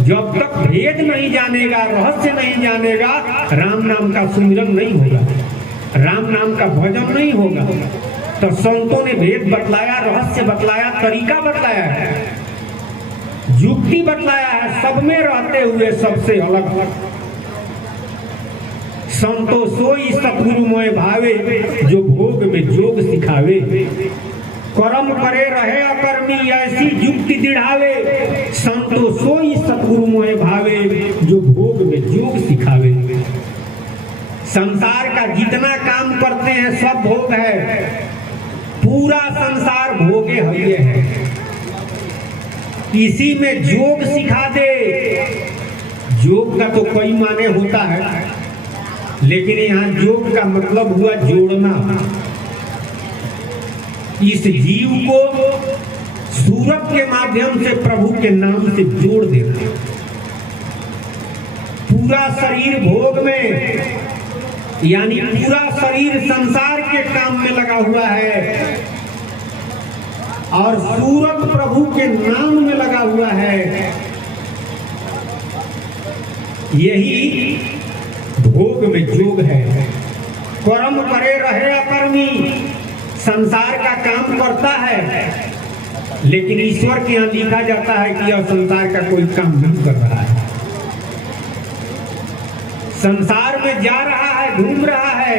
जब तक भेद नहीं जानेगा, रहस्य नहीं जानेगा, राम नाम का सुमिरन नहीं होगा, राम नाम का भजन नहीं होगा। तो संतों ने भेद बतलाया, रहस्य बतलाया, तरीका बतलाया है, युक्ति बतलाया है, सब में रहते हुए सबसे अलग अलग। संतो सोई सतगुरु मोय भावे, जो भोग में जोग सिखावे। कर्म करे रहे अकर्मी, ऐसी युक्ति दिढ़ावे। संतो सोई सतगुरु मोय भावे, जो भोग में जोग सिखावे। संसार का जितना काम करते हैं सब भोग है, पूरा संसार भोगे हइये है। इसी में जोग सिखा दे। जोग का तो कई माने होता है, लेकिन यहाँ योग का मतलब हुआ जोड़ना। इस जीव को सूरत के माध्यम से प्रभु के नाम से जोड़ देना। पूरा शरीर भोग में, यानी पूरा शरीर संसार के काम में लगा हुआ है और सूरत प्रभु के नाम में लगा हुआ है। यही भोग में जोग है। कर्म करे रहे अकर्मी, संसार का काम करता है, लेकिन ईश्वर के यहाँ लिखा जाता है कि यह संसार का कोई काम नहीं कर रहा है। संसार में जा रहा है, घूम रहा है,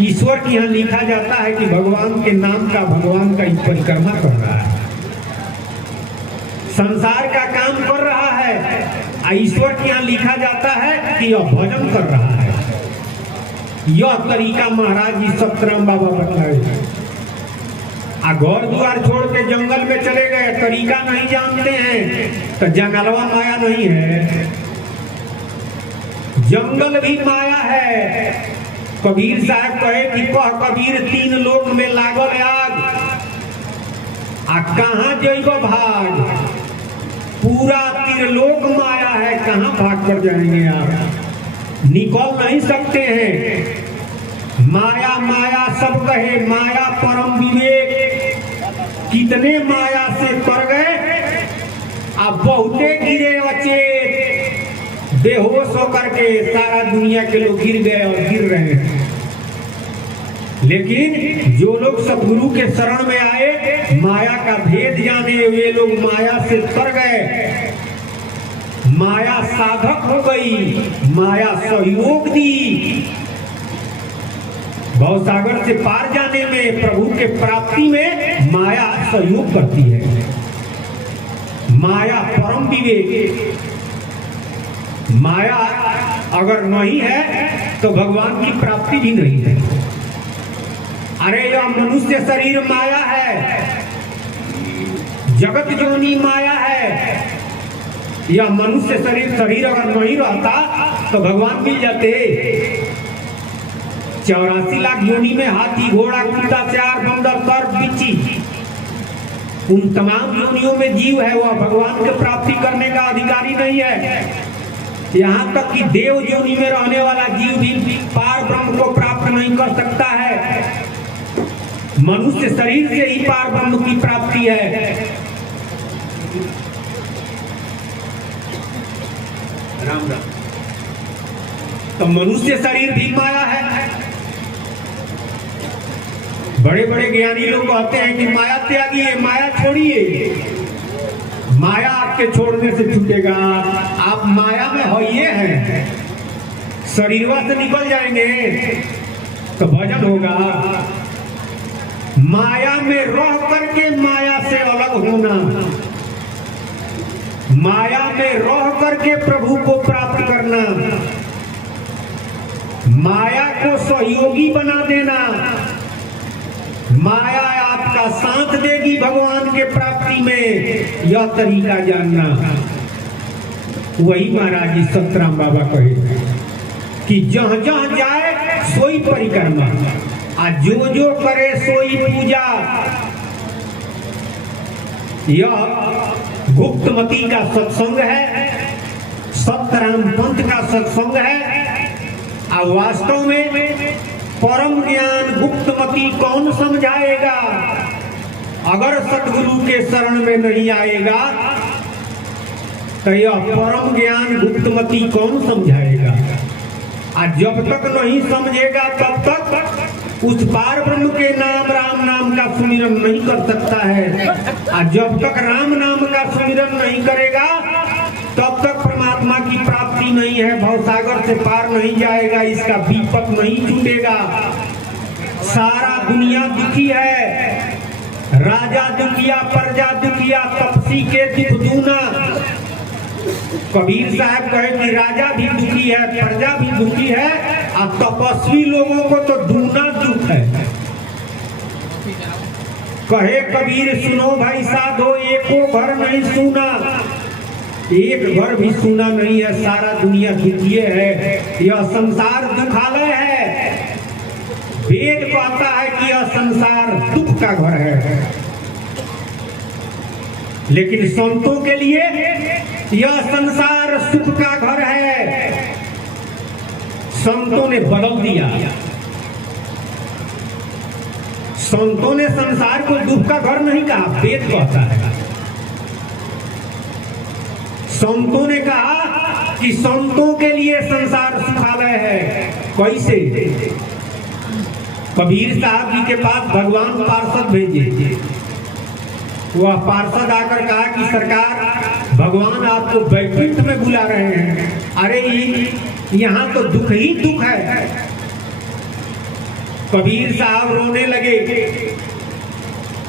ईश्वर के यहाँ लिखा जाता है कि भगवान के नाम का, भगवान का परिक्रमा कर रहा है। संसार का काम कर रहा है, ईश्वर के यहाँ लिखा जाता है कि यह भजन कर रहा है। यह तरीका महाराज जी सतराम बाबा बतलाए। घर द्वार छोड़ के जंगल में चले गए, तरीका नहीं जानते हैं, तो जंगलवा माया नहीं है, जंगल भी माया है। कबीर साहब कहे कि कह कबीर तीन लोक में लागल आग, आ कहाँ जइबो भाग। पूरा त्रिलोक माया है, कहाँ भाग कर जाएंगे आप, निकल नहीं सकते हैं। माया माया सब कहे, माया परम विवेक। कितने माया से तर गए, अब बहुते गिरे अचेत, बेहोश होकर के सारा दुनिया के लोग गिर गए और गिर रहे हैं। लेकिन जो लोग सतगुरु के शरण में आए, माया का भेद जाने, वे लोग माया से तर गए। माया साधक हो गई, माया सहयोग दी। भवसागर से पार जाने में, प्रभु के प्राप्ति में माया सहयोग करती है। माया परम विवेक। माया अगर नहीं है तो भगवान की प्राप्ति भी नहीं है। अरे यह मनुष्य शरीर माया है, जगत जोनी माया है। यह मनुष्य शरीर अगर नहीं रहता तो भगवान मिल जाते। 84 लाख योनि में हाथी घोड़ा कुत्ता चार बंदर सर्प बिच्छी, उन तमाम योनियों में जीव है, वह भगवान की प्राप्ति करने का अधिकारी नहीं है। यहाँ तक कि देव योनि में रहने वाला जीव भी पार ब्रह्म को प्राप्त नहीं कर सकता है। मनुष्य शरीर से ही पार ब्रह्म की प्राप्ति है। राम राम। तो मनुष्य शरीर भी माया है। बड़े बड़े ज्ञानी लोग कहते हैं कि माया त्यागिए, माया छोड़िए। माया आपके छोड़ने से छूटेगा, आप माया में होइए हैं। शरीरवा से निकल जाएंगे तो भजन होगा। माया में रह करके माया से अलग होना, माया में रह करके प्रभु को प्राप्त करना, माया को सहयोगी बना देना। माया आपका साथ देगी भगवान के प्राप्ति में, यह तरीका जानना। वही महाराज जी सतराम बाबा कहे कि जहां जहां जाए सोई परिक्रमा, आ जो जो करे सोई पूजा। यह गुप्तमती का सत्संग है, सतराम पंथ का सत्संग है। और वास्तव में परम ज्ञान गुप्तमति कौन समझाएगा? अगर सतगुरु के शरण में नहीं आएगा तो यह परम ज्ञान गुप्तमति कौन समझाएगा? और जब तक नहीं समझेगा तब तक उस पार ब्रह्म के नाम राम नाम का सुमिरन नहीं कर सकता है। और जब तक राम नाम का सुमिरन नहीं करेगा तब तक परमात्मा की प्राप्ति नहीं है, भवसागर से पार नहीं जाएगा, इसका विपद नहीं छूटेगा। सारा दुनिया दुखी है, राजा दुखिया, प्रजा दुखिया, तपसी के दुख दूना। कबीर साहब कहे कि राजा भी दुखी है, प्रजा भी दुखी है, और तपस्वी लोगों को तो दूना दुख है। कहे कबीर सुनो भाई साधो, एको घर नहीं सुना, एक घर भी सुना नहीं है, सारा दुनिया दुखी है। यह संसार दुखालय है। वेद कहता है कि यह संसार दुख का घर है, लेकिन संतों के लिए यह संसार सुख का घर है। संतों ने बदल दिया, संतों ने संसार को दुख का घर नहीं कहा, वेद कहता है। संतों ने कहा कि संतों के लिए संसार सुखालय है। कैसे? कबीर साहब जी के पास भगवान पार्षद भेजे, वह पार्षद आकर कहा कि सरकार भगवान आपको बैकुंठ में बुला रहे हैं। अरे यहाँ तो दुख ही दुख है। कबीर साहब रोने लगे।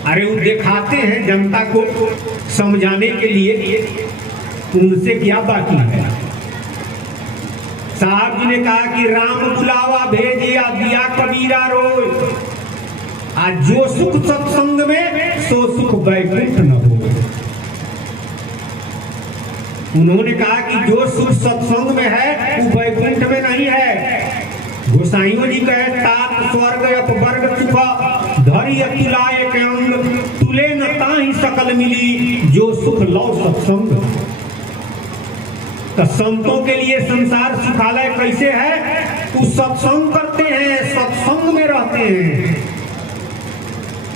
अरे वो दिखाते हैं जनता को समझाने के लिए, उनसे क्या बाकी है। साहब जी ने कहा कि राम बुलावा भेजिया, दिया कबीरा रोज। आज जो सुख सत्संग में सो सुख बैकुंठ न हो। उन्होंने कहा कि जो सुख सत्संग में है वो बैकुंठ में नहीं है। गोसाइयों जी कहे तात स्वर्ग अपवर्ग सुख धरि अतुलाय के अंग, तुले न ताहि सकल मिली, जो सुख लो सत्संग। तो संतों के लिए संसार सुखालय कैसे है? वो सत्संग करते हैं, सत्संग में रहते हैं,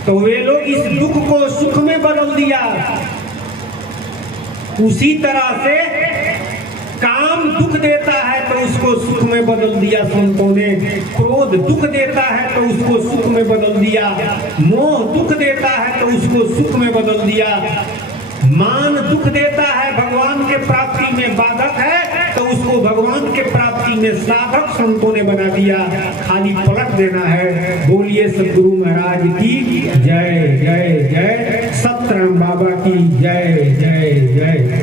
तो वे लोग इस दुख को सुख में बदल दिया। उसी तरह से काम दुख देता है तो उसको सुख में बदल दिया संतों ने। क्रोध दुख देता है तो उसको सुख में बदल दिया। मोह दुख देता है तो उसको सुख में बदल दिया। मान दुख देता है, भगवान के प्राप्ति में बाधक है, तो उसको भगवान के प्राप्ति में साधक संतों ने बना दिया। खाली पलट देना है। बोलिए सतगुरु महाराज की जय जय जय, सतराम बाबा की जय जय जय।